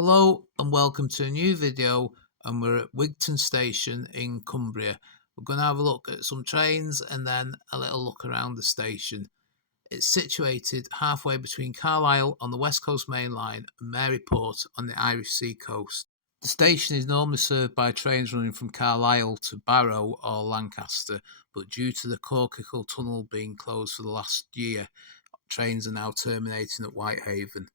Hello and welcome to a new video, and we're at Wigton Station in Cumbria. We're going to have a look at some trains and then a little look around the station. It's situated halfway between Carlisle on the West Coast Main Line and Maryport on the Irish Sea coast. The station is normally served by trains running from Carlisle to Barrow or Lancaster, but due to the Corkickle Tunnel being closed for the last year, trains are now terminating at Whitehaven.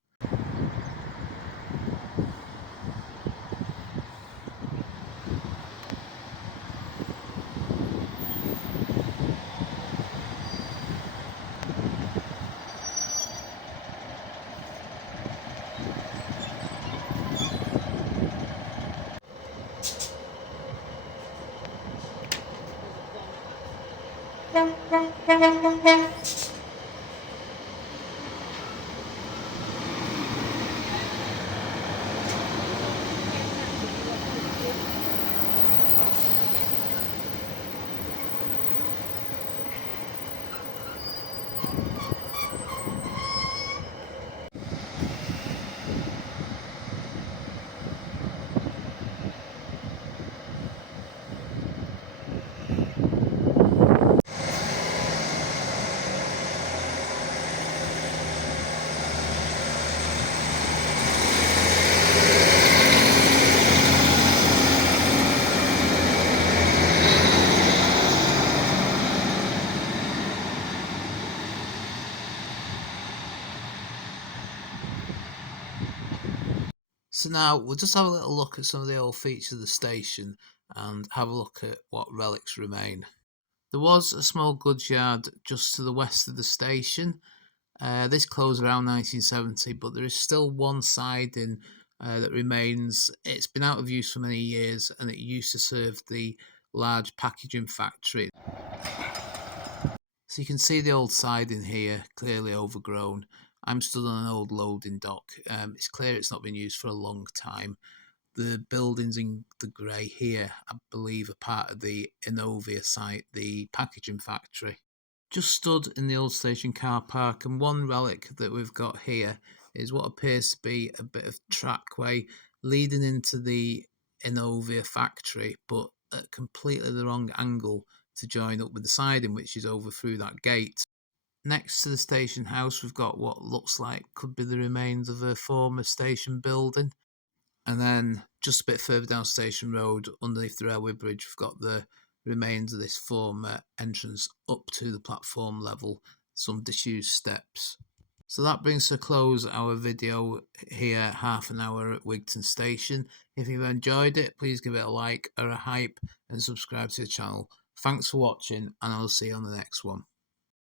So now we'll just have a little look at some of the old features of the station and have a look at what relics remain. There was a small goods yard just to the west of the station. This closed around 1970, but there is still one siding that remains. It's been out of use for many years and it used to serve the large packaging factory. So you can see the old siding here, clearly overgrown. I'm stood on an old loading dock. It's clear it's not been used for a long time. The buildings in the grey here, I believe, are part of the Innovia site, the packaging factory. Just stood in the old station car park, and one relic that we've got here is what appears to be a bit of trackway leading into the Innovia factory, but at completely the wrong angle to join up with the siding, which is over through that gate. Next to the station house, we've got what looks like could be the remains of a former station building. And then just a bit further down Station Road, underneath the railway bridge, we've got the remains of this former entrance up to the platform level, some disused steps. So that brings to a close our video here, half an hour at Wigton Station. If you've enjoyed it, please give it a like or a hype and subscribe to the channel. Thanks for watching, and I'll see you on the next one.